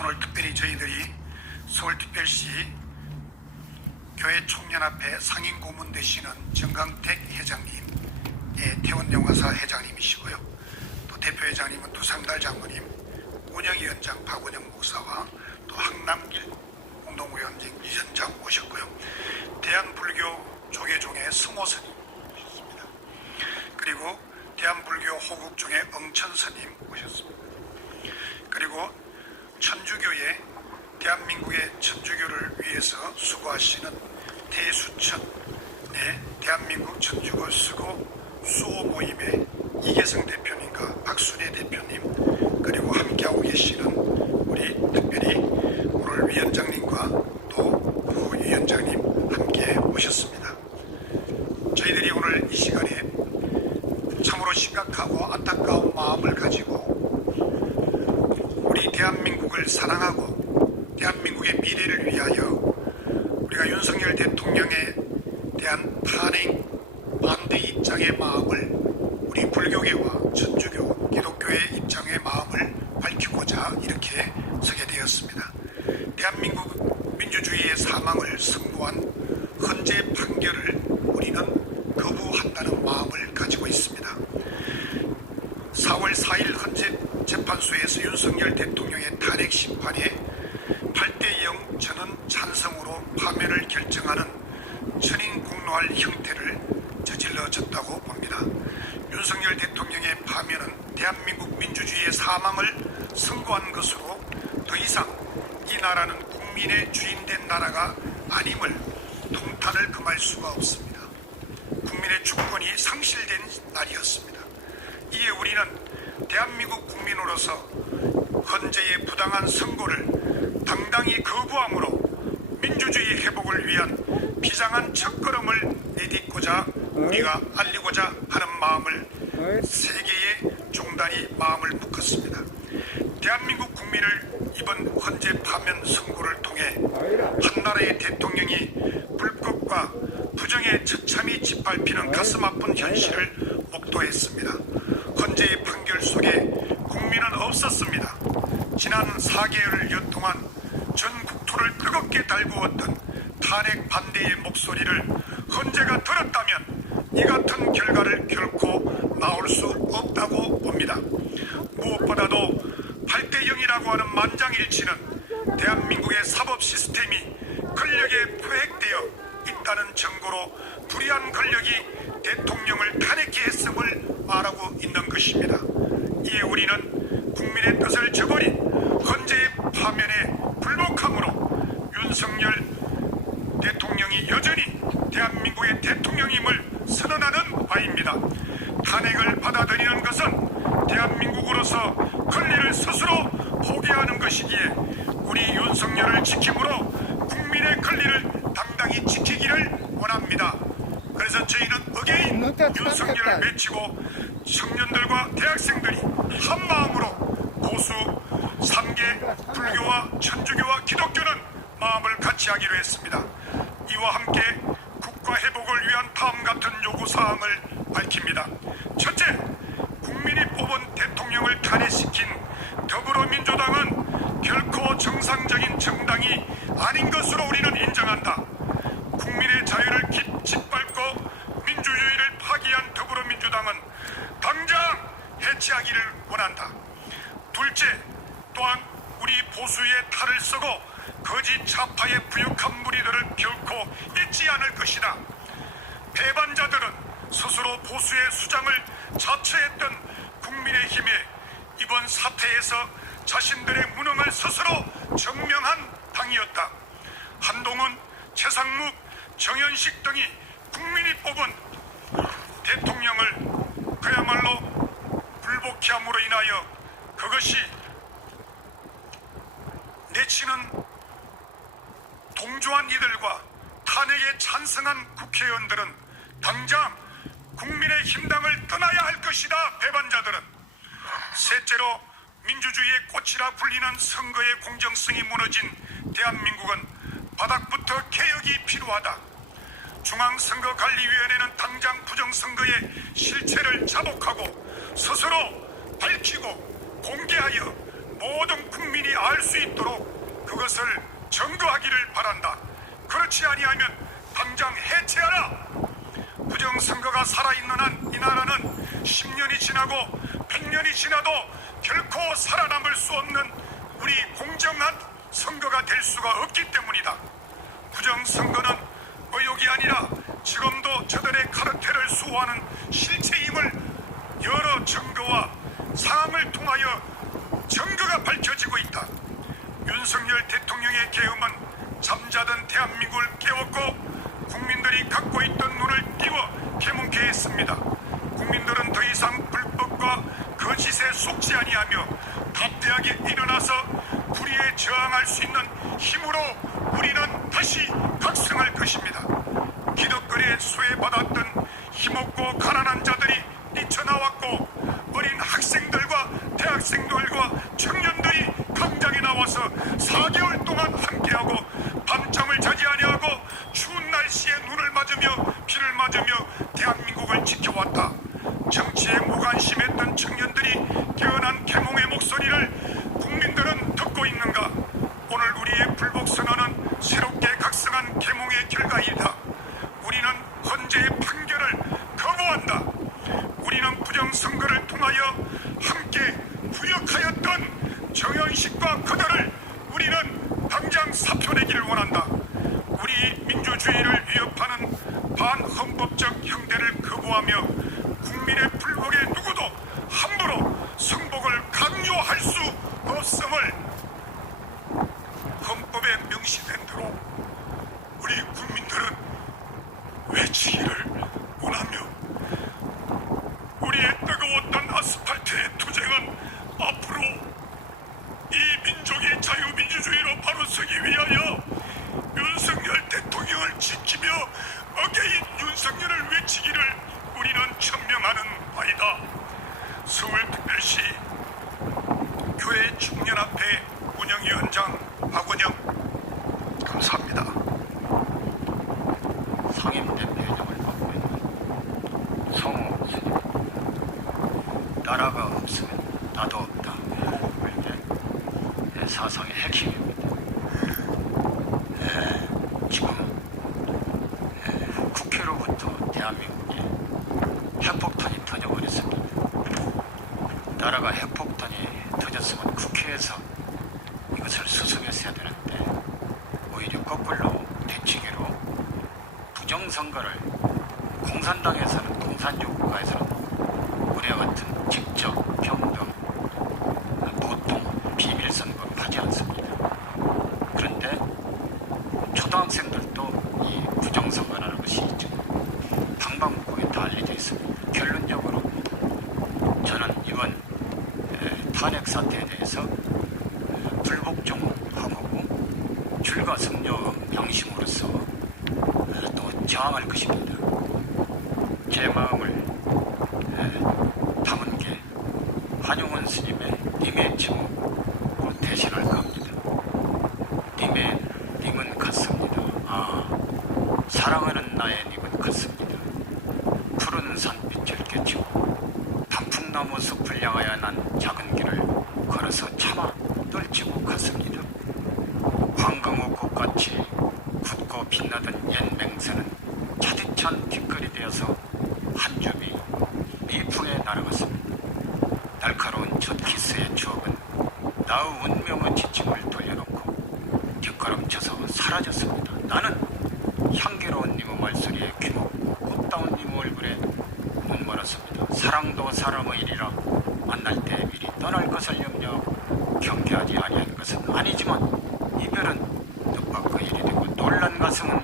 오늘 특별히 저희들이 서울특별시 교회 총연합회 상임고문 되시는 정강택 회장님, 태원영화사 회장님이시고요. 또 대표회장님은 두상달 장모님, 운영위원장 박원영 목사와 또 항남길 공동위원장 오셨고요. 대한불교 조계종의 성호 스님 오셨습니다. 그리고 대한불교 호국종의 응천 스님 오셨습니다. 그리고 천주교의 대한민국의 천주교를 위해서 수고하시는 대수천의 대한민국 천주교 수호 모임의 이계성 대표님과 박순애 대표님, 그리고 함께하고 계시는 우리 특별히 오늘 위원장님과 또 부위원장님 함께 오셨습니다. 저희들이 오늘 이 시간에 참으로 심각하고 안타까운 마음을 가지고 우리 대한민국을 사랑하고 대한민국의 미래를 위하여 우리가 윤석열 대통령에 대한 탄핵 반대 입장의 마음을, 우리 불교계와 천주교, 기독교의 입장의 마음을 밝히고자 이렇게 서게 되었습니다. 대한민국 민주주의의 사망을 선고한 헌재 판결을 우리는 거부한다는 마음을 가지고 있습니다. 4월 4일 헌재 재판소에서 윤석열 대통령의 탄핵 심판에 8대0 저는 찬성으로 파면을 결정하는 천인공노할 형태를 저질러졌다고 봅니다. 윤석열 대통령의 파면은 대한민국 민주주의의 사망을 선고한 것으로 더 이상 이 나라는 국민의 주인된 나라가 아님을 통탄을 금할 수가 없습니다. 국민의 주권이 상실된 날이었습니다. 이에 우리는 대한민국 국민으로서 헌재의 부당한 선고를 당당히 거부함으로 민주주의 회복을 위한 비장한 첫걸음을 내딛고자 우리가 알리고자 하는 마음을 세계의 종단이 마음을 묶었습니다. 대한민국 국민을 이번 헌재 파면 선고를 통해 한나라의 대통령이 불법과 부정의 처참히 짓밟히는 가슴 아픈 현실을 목도했습니다. 헌재의 판결 속에 국민은 없었습니다. 지난 4개월 동안 전 국토를 뜨겁게 달구었던 탄핵 반대의 목소리를 헌재가 들었다면 이 같은 결과를 결코 나올 수 없다고 봅니다. 무엇보다도 8대0이라고 하는 만장일치는 대한민국의 사법 시스템이 권력에 포획되어 있다는 증거로 불의한 권력이 대통령을 탄핵해 했음을 말하고 있는 것입니다. 이에 우리는 국민의 뜻을 저버린 헌재의 파면에 불복함으로 윤석열 대통령이 여전히 대한민국의 대통령임을 선언하는 바입니다. 탄핵을 받아들이는 것은 대한민국으로서 권리를 스스로 포기하는 것이기에 우리 윤석열을 지킴으로 국민의 권리를 당당히 지키기를 원합니다. 그래서 저희는 어게인 윤석열을 외치고 청년들과 대학생들이 한마음으로 보수 3개 불교와 천주교와 기독교는 마음을 같이 하기로 했습니다. 이와 함께 국가 회복을 위한 다음 같은 요구사항을 밝힙니다. 첫째, 국민이 뽑은 대통령을 탄핵시킨 더불어민주당은 결코 정상적인 정당이 아닌 것으로 우리는 인정한다. 국민의 자유를 짓밟고 민주주의를 파기한 더불어민주당은 당장 해체하기를 원한다. 둘째, 또한 우리 보수의 탈을 쓰고 거짓 좌파의 부역한 무리들을 결코 잊지 않을 것이다. 배반자들은 스스로 보수의 수장을 자처했던 국민의힘에 이번 사태에서 자신들의 무능을 스스로 증명한 당이었다. 한동훈, 최상묵, 정현식 등이 국민이 뽑은 대통령을 그야말로 불복케 함으로 인하여 그것이 내치는 동조한 이들과 탄핵에 찬성한 국회의원들은 당장 국민의힘당을 떠나야 할 것이다. 배반자들은. 셋째로 민주주의의 꽃이라 불리는 선거의 공정성이 무너진 대한민국은 바닥부터 개혁이 필요하다. 중앙선거관리위원회는 당장 부정선거의 실체를 자복하고 스스로 밝히고 공개하여 모든 국민이 알 할 수 있도록 그것을 점거하기를 바란다. 그렇지 아니하면 당장 해체하라. 부정선거가 살아있는 한 이 나라는 10년이 지나고 100년이 지나도 결코 살아남을 수 없는 우리 공정한 선거가 될 수가 없기 때문이다. 부정선거는 의혹이 아니라 지금도 저들의 카르텔을 수호하는 실체임을 여러 증거와 사항을 통하여 증거가 밝혀지고 있다. 윤석열 대통령의 계엄은 잠자던 대한민국을 깨웠고 국민들이 갖고 있던 눈을 띄워 개몽케 했습니다. 국민들은 더 이상 불법과 거짓에 속지 아니하며 담대하게 일어나서 불의에 저항할 수 있는 힘으로 우리는 다시 각성할 것입니다. 기득권에 수혜받았던 힘없고 가난한 자들이 뛰쳐나왔고 어린 학생들과 대학생들과 청년들이 광장에 나와서 4개월 동안 함께하고 밤잠을 자지 아니하고 추운 날씨에 눈을 맞으며 비를 맞으며 대한민국을 지켜왔다. 정치에 무관심했던 청년들이 깨어난 계몽의 목소리를 국민들은 듣고 있는가? 오늘 우리의 불복선언은 새롭게 각성한 계몽의 결과이다. 우리는 헌재의 판결을 거부한다. 우리는 부정선거를 통하여 함께 구역하였던 정현식과 그들을 우리는 당장 사표내기를 원한다. 우리 민주주의를 위협하는 반헌법적 형태를 거부하며 국민의 불복에 누구도 함부로 승복을 강요할 수 없음을 헌법에 명시된 대로 우리 국민들은 외치기를 원하며 우리의 뜨거웠던 아스팔트의 투쟁은 앞으로 이 민족의 자유민주주의로 바로 서기 위하여 윤석열 대통령을 지키며 어게인 윤석열을 외치기를 우리는 천명하는 바이다. 서울특별시 교회 중년합회 운영위원장 박원영. 감사합니다. 상임대표회장을 맡고 있는 성호 스님. 나라가 없으면 나도 없다. 이게 사상의 핵심입니다. 지금 국회로부터 대한민국에 핵폭탄이 터져버렸습니다. 나라가 핵폭탄이 터졌으면 국회에서 이것을 수습했어야 되는데 오히려 거꾸로 대치기로 부정선거를 공산당에서는 공산주의 국가에서는 우리와 같은 직접 평등 보통 비밀선거로 하지 않습니다. 그런데 초등학생들도 이 부정선거라는 것이 지금 방방곡곡에 다 알려져 있습니다. 결론적으로 저는 이번 탄핵 사태에 대해서 불복종하고 줄과승려 양심으로서 또 저항할 것입니다. 제 마음을 담은 게 한용운 스님의 님의 제목으로 대신할 겁니다. 님은 같습니다. 사랑하는 나의 님은 같습니다. 푸른 산빛을 깨치고 단풍나무 숲을 향하여 난 작은 길을 걸어서 차마 떨치고 갔습니다. 황금호 꽃같이 굳고 빛나던 옛 맹세는 차디찬 뒷거리 되어서 한 줌이 미풍에 날아갔습니다. 날카로운 첫 키스의 추억은 나의 운명의 지침을 돌려놓고 뒷걸음쳐서 사라졌습니다. 나는 향기로운 님의 말소리에 귀먹고 꽃다운 님의 얼굴에 눈멀었습니다. 사랑도 사람의 일이라 만날 때 미리 떠날 것을 염려하고 경계하지 아니한 것은 아니지만 이별은 뜻밖의 일이 되고 놀란 가슴은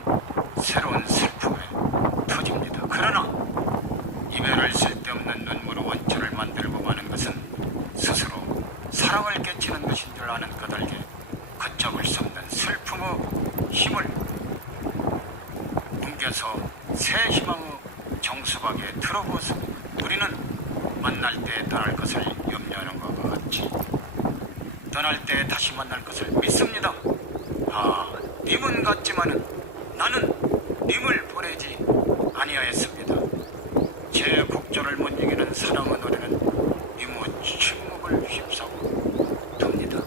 새로운 슬픔에 터집니다. 그러나 이별을 쓸데없는 눈물로 원초를 만들고 마는 것은 스스로 사랑을 깨치는 것인 줄 아는 까닭에 걷잡을 수 없는 슬픔의 힘을 뭉겨서 새 희망의 정수박에 들어부었습니다. 우리는 만날 때 떠날 것을 염려하는 것 같지 떠날 때 다시 만날 것을 믿습니다. 님은 같지만은 나는 님을 보내지 아니하였습니다. 제 곡절을 못 이기는 사랑의 노래는 님의 침묵을 휩싸고 듭니다.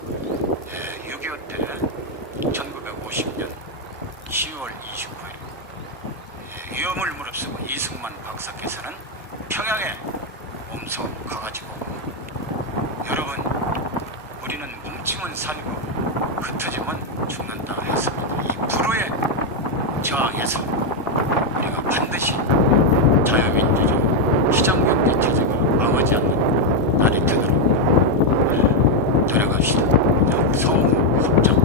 지침은 살고 흩어지면 죽는다 했습니다. 이 불후에 저항해서 우리가 반드시 자유민주주의 시장경제 체제가 망하지 않는 날이 되도록 노력합시다. 성합정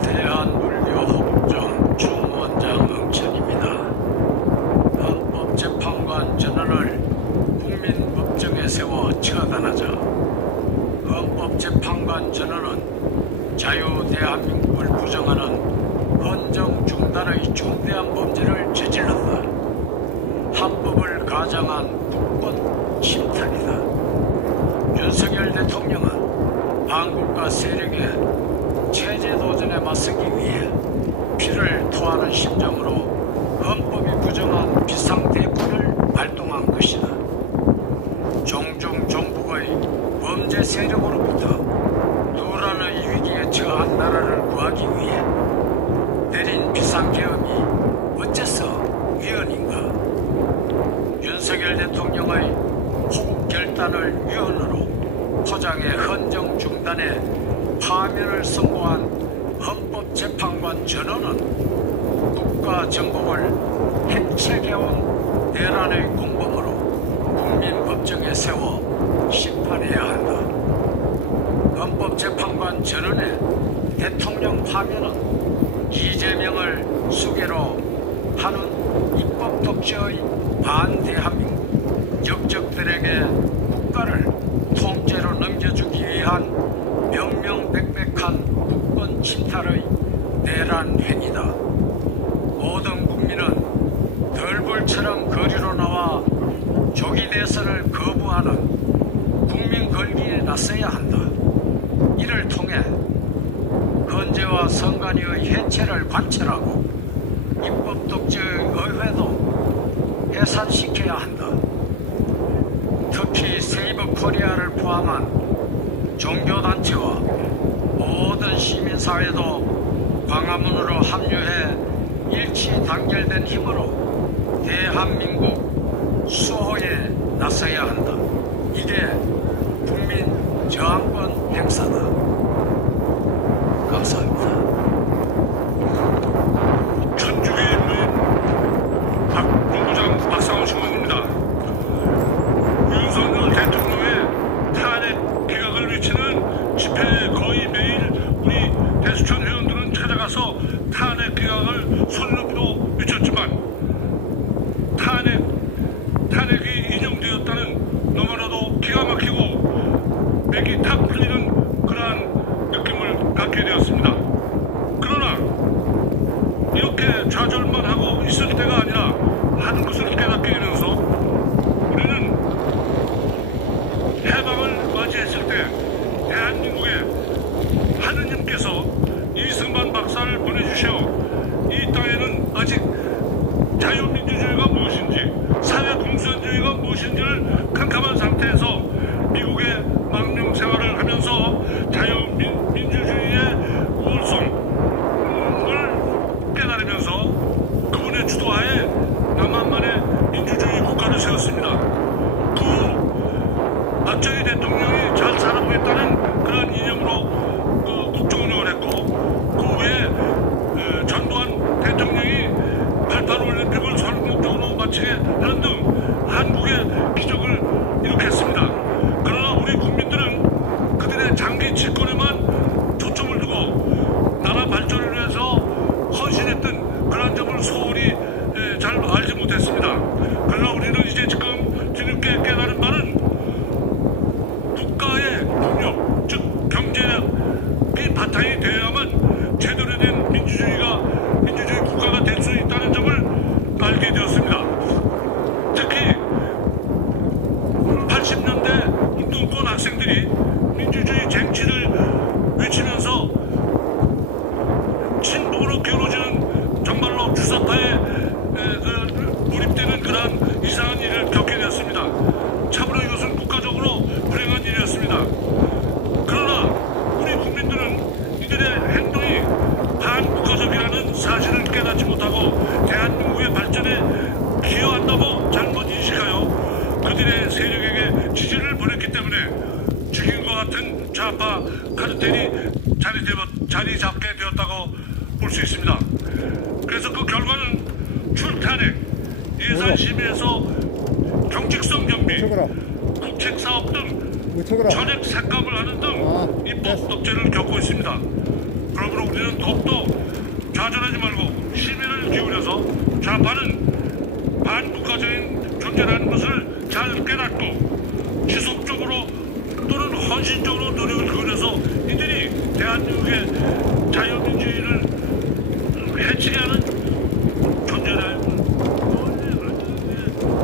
대한불교협정 중원장 응천입니다. 헌법재판관 전원을 국민법정에 세워 처단하자. 헌법재판관 전원은 자유대한민국을 부정하는 헌정 중단의 중대한 범죄를 저질렀다. 합법을 가장한 국권 침탈이다. 윤석열 대통령은 반국가 세력의 체제 도전에 맞서기 위해 피를 토하는 심정으로 헌법이 부정한 비상대책을 발동한 것이다. 종중 종북의 범죄 세력으로부터 노란의 위기에 처한 나라를 구하기 위해 내린 비상계엄이 어째서 위헌인가? 윤석열 대통령의 호국 결단을 위헌으로 포장해 헌정 중단에 파면을 선고한 헌법재판관 전원은 국가 정복을 해체해온 내란의 공범으로 국민법정에 세워 심판해야 한다. 헌법재판관 전원의 대통령 파면은 이재명을 수괴로 하는 입법 독재의 반대한민국 역적들에게 국가를 통째로 넘겨주기 위한 명명백백한 국권 침탈의 내란 행위다. 모든 국민은 덜불처럼 거리로 나와 조기 대선을 거부하는 국민 걸기에 나서야 한다. 이를 통해 헌재와 선관위의 해체를 관철하고 입법 독재의 의회도 해산시켜야 한다. 특히 세이버 코리아를 포함한 종교단체와 모든 시민사회도 광화문으로 합류해 일치 단결된 힘으로 대한민국 수호에 나서야 한다. 이게 국민 저항권 행사다. 감사합니다. 천주교의 인물인 박부부장 박상훈 신부입니다. 윤석열 대통령의 탄핵 개각을 외치는 집회에 거의 매일 우리 대수천 회원들은 찾아가서 탄핵 개각을 손높여 외쳤지만 탄핵이 인용되었다는 너무나도 기가 막히고 맥이 탁 풀리는 그러한 느낌을 갖게 되었습니다. 그러나 이렇게 좌절만 하고 있을 때가 아니라 하는 것을 깨닫게 되면서 우리는 해방을 맞이했을 때 대한민국에 하느님께서 이승만 박사를 보내주셔 이 땅에는 아직 자유민주주의가 무엇인지 사회공산주의가 무엇인지를 캄캄한 상태에서 미국의 망명 생활을 하면서 자유민주주의의 우월성을 깨달으면서 그분의 주도하에 남한만의 민주주의 국가를 세웠습니다. 그 후 박정희 대통령이 잘 살아보겠다는 그런 이념으로 국정운영을 했고 그 후에 전두환 대통령이 88 올림픽을 성공적으로 마치게 하는 등 한국의 기적을 일으켰습니다. 그러나 우리 국민들은 그들의 장기 집권에만 초점을 두고 나라 발전을 위해서 헌신했던 그런 점을 소홀히 잘 알지 못했습니다. 그러나 우리는 이제 지금 뒤늦게 깨달은 바는 국가의 국력, 즉 경제력이 바탕이 되어야만 제대로 된 민주주의 국가가 될 수 있다는 점을 알게 되었습니다. 특히 80년대 운동권 학생들이 민주주의 쟁취를 외치면서 친북으로 기울어지는 정말로 주사파에 몰입되는 그러한 이상한 일을 겪게 되었습니다. 참으로 이것은 국가적으로 불행한 일이었습니다. 그러나 우리 국민들은 이들의 행동이 반국가적이라는 사실을 깨닫지 못하고 대한민국의 발전에 기여한다고 잘못 인식하여 그들의 세력에게 지지를 보냈기 때문에 죽인 것 같은 좌파 카르텔이 자리 잡게 되었다고 볼 수 있습니다. 그래서 그 결과는 출탄핵, 예산 심의에서 경직성 겸비, 국책 사업 등 전액 삭감을 하는 등 입법 독재를 겪고 있습니다. 그러므로 우리는 더욱더 좌절하지 말고 심의를 기울여서 좌파는 반국가적인 존재라는 것을 잘 깨닫고 지속적으로 또는 헌신적으로 노력을 기울여서 이들이 대한민국의 자유민주주의를 해치게 하는 존재라는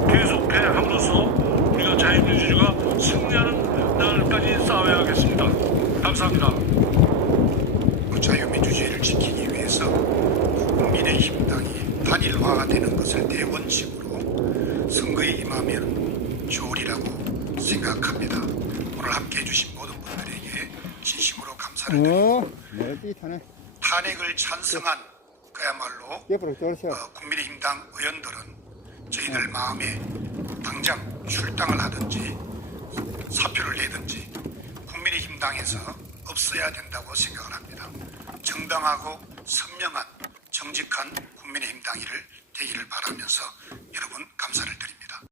계속해 함으로써 우리가 자유민주주의가 승리하는 날까지 싸워야겠습니다. 감사합니다. 자유민주주의를 지키기 위해서 국민의힘당이 단일화가 되는 것을 대원칙으로 선거에 임하면 좋으리라고 생각합니다. 오늘 함께해 주신 모든 분들에게 진심으로 감사를 드리고 탄핵을 찬성한 그야말로 국민의힘당 의원들은 저희들 마음에 당장 출당을 하든지 사표를 내든지 국민의힘당에서 없어야 된다고 생각을 합니다. 정당하고 선명한 정직한 국민의힘당이 되기를 바라면서 여러분 감사를 드립니다.